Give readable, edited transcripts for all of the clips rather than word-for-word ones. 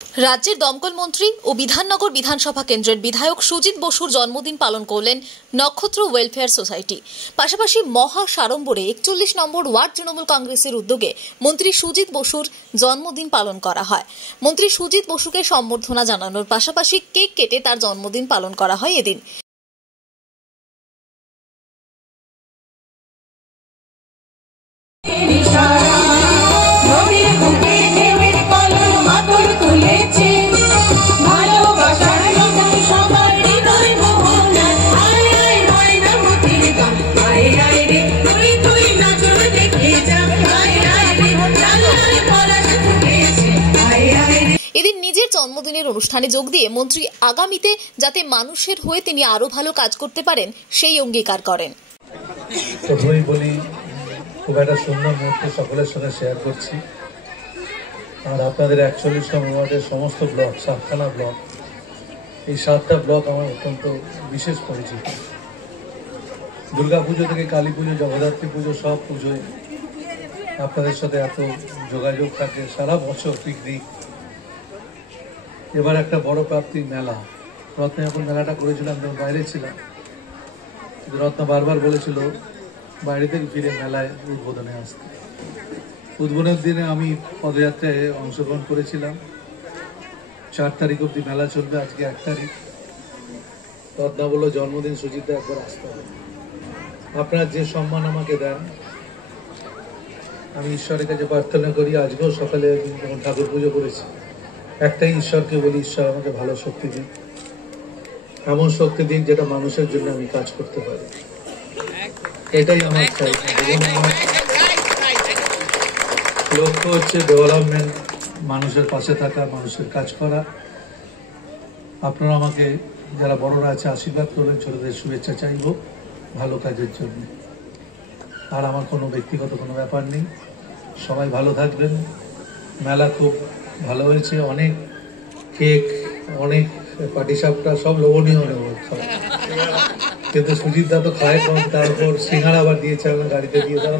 রাজ্যের দমকল মন্ত্রী ও বিধাননগর বিধানসভা কেন্দ্রের বিধায়ক সুজিত বসুর জন্মদিন পালন করলেন নক্ষত্র ওয়েলফেয়ার সোসাইটি। পাশাপাশি মহা সাড়ম্বরে 41 নম্বর ওয়ার্ড তৃণমূল কংগ্রেসের উদ্যোগে মন্ত্রী সুজিত বসুর জন্মদিন পালন করা হয়। মন্ত্রী সুজিত বসুকে সম্বর্ধনা জানানোর পাশাপাশি কেক কেটে তার জন্মদিন পালন করা হয় এদিন। এদিন নিজের জন্মদিনের অনুষ্ঠানে যোগ দিয়ে মন্ত্রী আগামীতে যাতে মানুষের হয়ে তিনি আরো ভালো কাজ করতে পারেন সেই অঙ্গীকার করেন। প্রথমেই বলি, খুব একটা সুন্দর মুহূর্ত সকলের সঙ্গে শেয়ার করছি। আর আপনাদের 41 নম্বর ওয়ার্ডের সমস্ত ব্লক, 7খানা ব্লক, এই 7টা ব্লক আমার অত্যন্ত বিশেষ পরিচিত। দুর্গাপুজো থেকে কালী পুজো, জগদ্ধাত্রী পুজো, সব পুজোয় আপনাদের সাথে এত যোগাযোগ থাকে, সারা বছর পিকনিক। এবার একটা বড় প্রাপ্তির মেলা। রত্না যখন মেলাটা করেছিলাম তখন বাইরে ছিলাম, রত্না বারবার বলেছিল বাইরে থেকে ফিরে মেলায় উদ্বোধনে আসতে। উদ্বোধনের দিনে আমি পদযাত্রায় অংশগ্রহণ করেছিলাম। 4 তারিখ অব্দি মেলা চলবে, আজকে 1 তারিখ। রত্না বলল জন্মদিন সুজিতদা একবার আসতে হবে। আপনারা যে সম্মান আমাকে দেন, আমি ঈশ্বরের কাছে প্রার্থনা করি। আজকেও সকালে যখন ঠাকুর পুজো করেছি, একটাই ঈশ্বরকে বলি, ঈশ্বর আমাকে ভালো শক্তি দিন, এমন শক্তি দিন যেটা মানুষের জন্য আমি কাজ করতে পারি। এটাই আমার চাই। লক্ষ্য হচ্ছে ডেভেলপমেন্ট, মানুষের পাশে থাকা, মানুষের কাজ করা। আপনারা আমাকে যারা বড়রা আছে আশীর্বাদ করবেন, ছোটদের শুভেচ্ছা চাইব ভালো কাজের জন্য। আর আমার কোনো ব্যক্তিগত কোনো ব্যাপার নেই। সবাই ভালো থাকবেন। মেলা খুব ভালো হয়েছে, অনেক কেক, অনেক পাটিসাপটা, সব লোভনীয় সব। কিন্তু সুজিতদা তো খায় কম, তারপর সিঙ্গাড়া আবার দিয়েছে, আমার গাড়িতে দিয়ে দাও,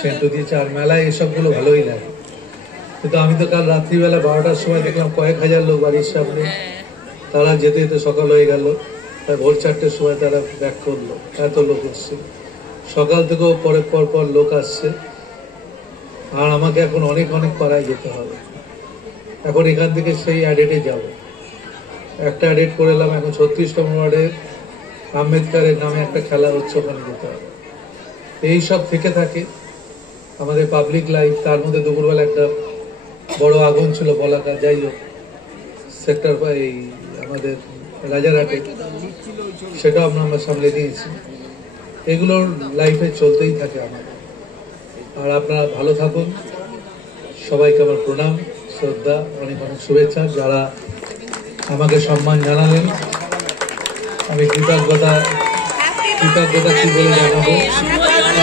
সেন্টু দিয়েছে। আর মেলায় এসবগুলো ভালোই লাগে। কিন্তু আমি তো কাল রাত্রিবেলা 12টার সময় দেখলাম কয়েক হাজার লোক বাড়ির সামনে। তারা যেতে যেতে সকাল হয়ে গেল, তাই ভোর 4টের সময় তারা ব্যাক করলো। এত লোক আসছে, সকাল থেকেও পর লোক আসছে। আর আমাকে এখন অনেক পাড়ায় যেতে হবে। এখন এখান থেকে সেই অ্যাডেটে যাব। একটা অ্যাডেট করে এলাম, এখন 36 নম্বর ওয়ার্ডে আম্বেদকারের নামে একটা খেলা হচ্ছে, ওখানে যেতে হবে। এই সব থেকে থাকে আমাদের পাবলিক লাইফ। তার মধ্যে দুপুরবেলা একটা বড় আগুন ছিল বলাকা, যাই হোক সেক্টর এই আমাদের রাজারহাটে, সেটাও আমরা সামলে নিয়েছি। এগুলোর লাইফে চলতেই থাকে আমাদের। আর আপনারা ভালো থাকুন। সবাইকে আমার প্রণাম, শ্রদ্ধা, অনেক শুভেচ্ছা। যারা আমাকে সম্মান জানালেন, আমি কৃতজ্ঞতা কি বলে জানাবো,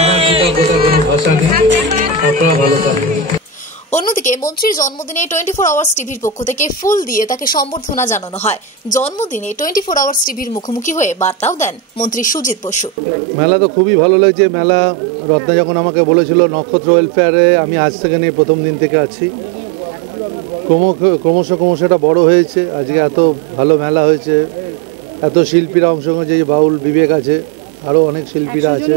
আমার কৃতজ্ঞতার কোনো ভাষা নেই। আপনারা ভালো থাকবেন। অন্যদিকে মন্ত্রীর জন্মদিনে 24 আওয়ার্স টিভির পক্ষ থেকে ফুল দিয়ে তাকে সম্বর্ধনা জানানো হয়। জন্মদিনে 24 আওয়ার্স টিভির মুখোমুখি হয়ে বার্তাও দেন মন্ত্রী সুজিত বসু। মেলা তো খুবই ভালো লাগছে। মেলা রত্না যখন আমাকে বলেছিল নক্ষত্র ওয়েলফেয়ারে, আমি আজ থেকে নিয়ে প্রথম দিন থেকে আছি। ক্রমশ এটা বড় হয়েছে। আজকে এত ভালো মেলা হয়েছে, এত শিল্পীরা অংশগ্রহণ, যে বাউল বিবেক আছে, আরও অনেক শিল্পীরা আছে,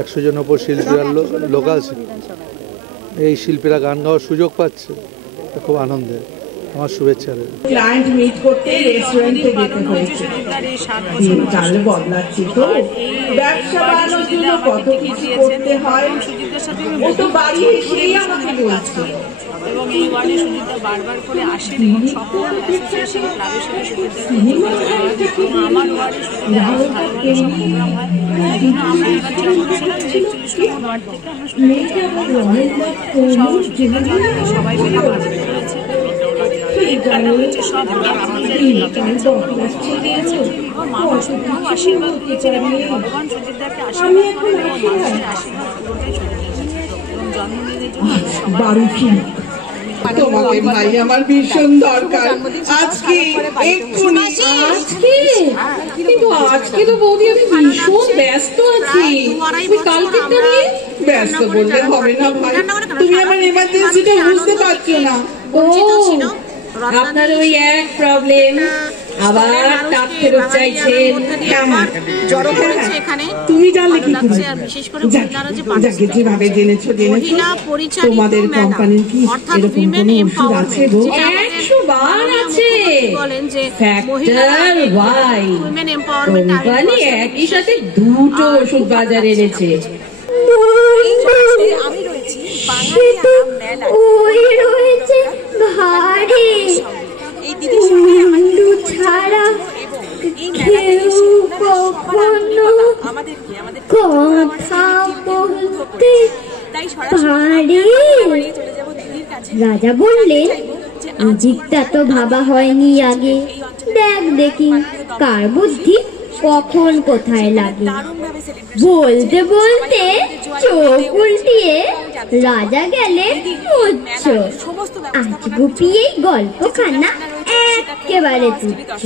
100 জন ওপর শিল্পীরা, লোকাল এই শিল্পীরা গান গাওয়ার সুযোগ পাচ্ছে, খুব আনন্দের। আমার শুভেচ্ছা। ক্লায়েন্ট মিট করতে রেস্টুরেন্টে যেতে হয়েছে, দিনকাল বদলাচ্ছে তো, ব্যবসা বাড়ানোর জন্য কত কিছু করতে হয়, ও তো বাড়ি এসেই আমাকে বলছে। এবং এই ওয়ার্ডে সুজিতদা বারবার করে আসেন এবং সকল অ্যাসোসিয়েশন ক্লাবের সাথে সুজিতদা আমার ওয়ার্ডে সুজিতদা ভালো প্রোগ্রাম হয়। এই জন্য আমরা এবার চেষ্টা করছিলাম যে 41 নম্বর ওয়ার্ড থেকে আমরা সুজিতদাকে সবাই মিলে বাজেট করেছে। এই খেলা হচ্ছে সব দিয়েছে এবং মানুষকেও আশীর্বাদ দিয়েছে এবং ভগবান সুজিতদাকে আশীর্বাদ করেন এবং মানুষের আশীর্বাদ পুরোটাই সুজিতদার এবং জন্মদিনের জন্য সবাই। তোমাকে ভাই আমার ভীষণ দরকার আজকে, এক্ষুনি। কিন্তু আজকে তো বৌদি আমি ভীষণ ব্যস্ত আছি। কালকে ব্যস্ত বললে হবে না ভাই, তুমি আমার এমার্জেন্সিটা বুঝতে পারছো না। বঞ্চিত ছিল। আপনার ওই এক প্রবলেম, আবার টাক ফেরত চাইছেন। জড়ো করেছে এখানে, তুমি জানলে কি লাগছে। আর বিশেষ করে মহিলারা যে যাকে যেভাবে জেনেছো মহিলা পরিচালিত তোমাদের মেলা, কোম্পানির কি অর্থাৎ এরকম উইমেন কোনো ওষুধ আছে গো? এম্পাওয়ারমেন্ট। 100 বার আছে। বলেন যে factor why women empowerment company একই সাথে দুটো ওষুধ বাজারে এনেছে। আমি রয়েছি বাঙালিয়ানা মেলা, ওই রয়েছে ভারী এই দিদির সঙ্গে বন্ধু ছাড়া কেউ কখনো আমাদের কথা বলতে তাই সরাসরি পারে। চলে যাব দিদির কাছে। রাজা বললেন, আজিকটা তো ভাবা হয়নি আগে, দেখ দেখি কার বুদ্ধি কখন কোথায় লাগে। বলতে বলতে চোখ উল্টিয়ে রাজা গেলেন উচ্চ, আজ গুপিয়ে গল্পখানা একেবারে তুচ্ছ।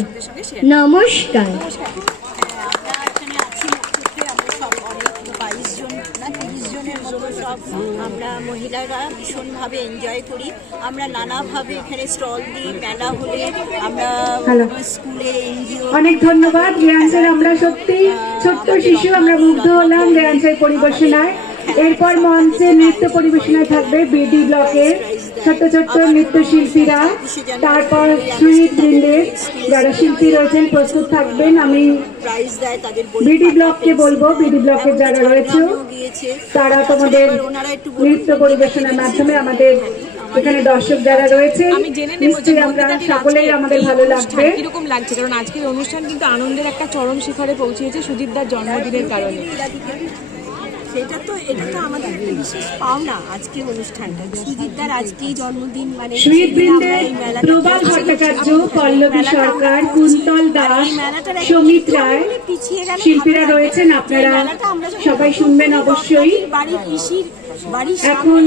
নমস্কার। আমরা মহিলারা ভীষণভাবে এনজয় করি। আমরা নানাভাবে এখানে স্টল দিই, মেলা হলে আমরা স্কুলে এনজিও। অনেক ধন্যবাদ রেয়ান্সের। আমরা সত্যি ছোট্ট শিশু, আমরা মুগ্ধ হলাম রেয়ান্সের পরিবেশনায়। এরপর মঞ্চে নৃত্য পরিবেশনায় থাকবে বিডি ব্লকের ছোট্ট ছোট্ট নৃত্যশিল্পীরা। তারপর সুইট বৃন্দের যারা শিল্পী রয়েছেন প্রস্তুত থাকবেন। আমি বিডি ব্লককে বলবো, বিডি ব্লকের যারা রয়েছে তারা তোমাদের নৃত্য পরিবেশনার মাধ্যমে আমাদের এখানে দর্শক যারা রয়েছে নিশ্চয়ই আমরা সকলেই আমাদের ভালো লাগবে। কিরকম লাগছে, কারণ আজকের অনুষ্ঠান কিন্তু আনন্দের একটা চরম শিখরে পৌঁছেছে সুদীপদার জন্মদিনের কারণে। এটা তো আমাদের একটা বিশেষ পাওনা আজকের অনুষ্ঠানটা। সুজিতদার আজকেই জন্মদিন, মানে সুইট বৃন্দের প্রবাল ভট্টাচার্য, পল্লবী সরকার, কুন্তল দাস, সমিত রায় শিল্পীরা রয়েছেন। আপনারা সবাই শুনবেন অবশ্যই। বাড়ির পিসির বাড়ির এখন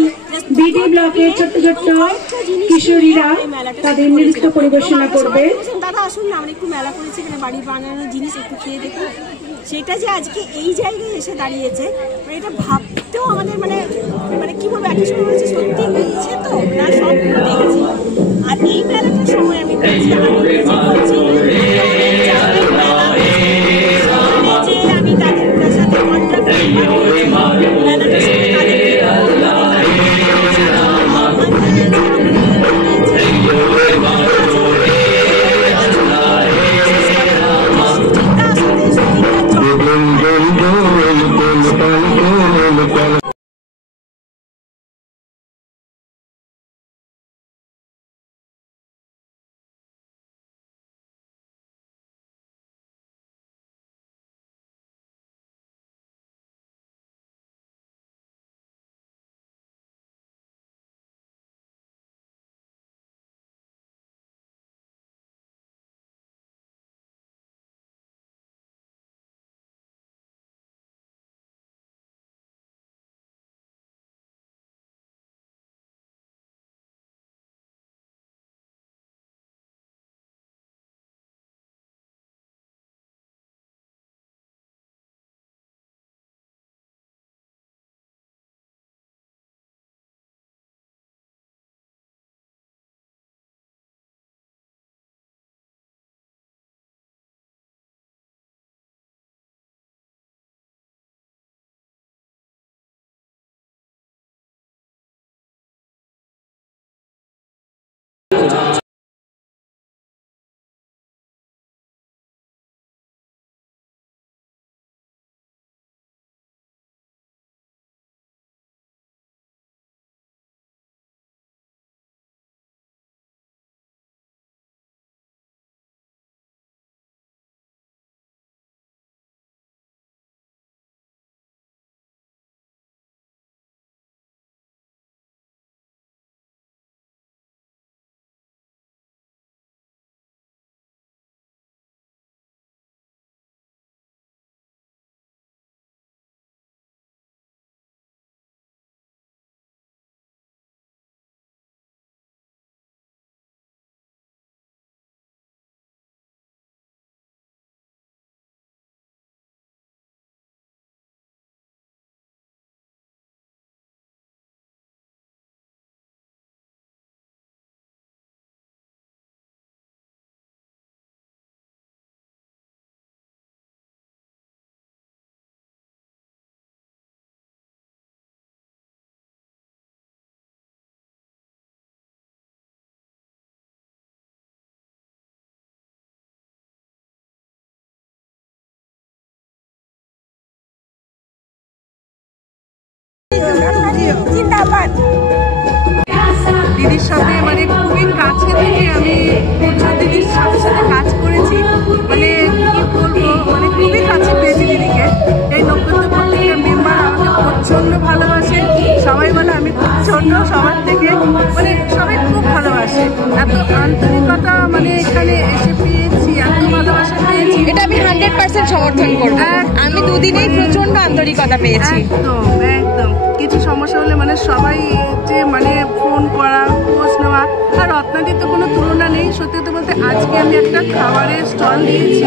বিডি ব্লকের ছোট্ট ছোট্ট কিশোরীরা তাদের নৃত্য পরিবেশনা করবে। দাদা আসুন না, আমরা একটু মেলা করেছি, এখানে বাড়ির বানানো জিনিস একটু খেয়ে দেখুন। সেটা যে আজকে এই জায়গায় এসে দাঁড়িয়েছে, এটা ভাবতেও আমাদের মানে মানে কি বলবো, একটা সময় হচ্ছে সত্যি হয়েছে তো না, সব দেখেছি। আর এই মেলাটার সময় আমি বলছি আমি তাদের সাথে কন্ট্যাক্ট মেলাটার সময় ধন্যবাদ। দিদির সাথে মানে খুবই কাছে থেকে আমি পুজো দিদির সাথে সাথে কাজ করেছি, মানে কি বলবো, মানে খুবই কাছে পেয়েছি দিদিকে। এই নক্ষত্র পত্রিকার মেম্বার আমাকে প্রচণ্ড ভালোবাসে, সবাই বলে আমি খুব ছোট সবার থেকে, মানে সবাই খুব ভালোবাসে। এত আন্তরিকতা মানে এখানে এসে পেয়েছি, এত ভালোবাসা পেয়েছি, এটা আমি 100% সমর্থন করব। আমি দুদিনেই প্রচন্ড আন্তরিকতা পেয়েছি। একদম একদম। কিছু সমস্যা হলে মানে সবাই যে মানে ফোন করা, খোঁজ নেওয়া, আর রত্নাদির তো কোনো তুলনা নেই। সত্যি তো বলতে আজকে আমি একটা খাবারের স্টল দিয়েছি,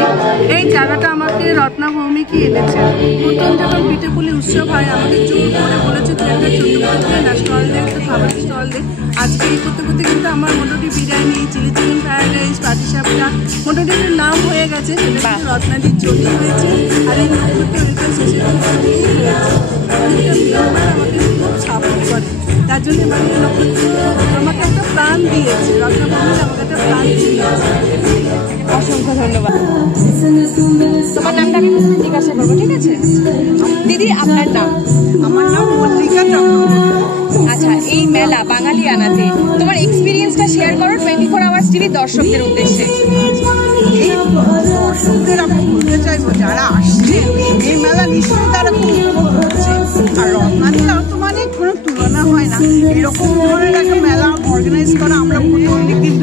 এই জায়গাটা আমাকে রত্না ভৌমিকই এনেছে। নতুন যখন পিঠেপুলি উৎসব হয় আমাকে জোর করে বলেছে তুই একটা ছোট্ট করে না স্টল দে, একটা খাবারের স্টল দে। আজকে এই করতে করতে কিন্তু আমার মোটামুটি biryani, chilli chicken fried rice, পাটিসাপটা মোটামুটি একটা নাম হয়ে গেছে। সেটা রত্নাদির জন্যই হয়েছে, আর এই নক্ষত্র ওয়েলফেয়ার সোসাইটির জন্যই হয়েছে। আমাকে খুব সাপোর্ট করে, তার জন্য মানে নক্ষত্র আমাকে একটা প্রাণ দিয়েছে, রত্নাভূমি আমাকে একটা প্রাণ দিয়েছে। অসংখ্য ধন্যবাদ। তোমার নামটা আমি প্রথমে জিজ্ঞাসা করবো, ঠিক আছে? দিদি, আপনার নাম? আমার নাম মল্লিকা চক্রবর্তী। আচ্ছা, এই মেলা বাঙালিয়ানাতে তোমার এক্সপিরিয়েন্সটা শেয়ার করো 24 আওয়ার্স টিভি দর্শকদের উদ্দেশ্যে। এই দর্শকদের আমি বলতে চাইবো যারা আসছে এই মেলা নিশ্চয়ই তারা খুব উপভোগ করছে, আর রত্নাদিলাও তো মানে কোনো তুলনা হয় না। এরকম ধরনের একটা মেলা অর্গানাইজ করা আমরা অনেকদিন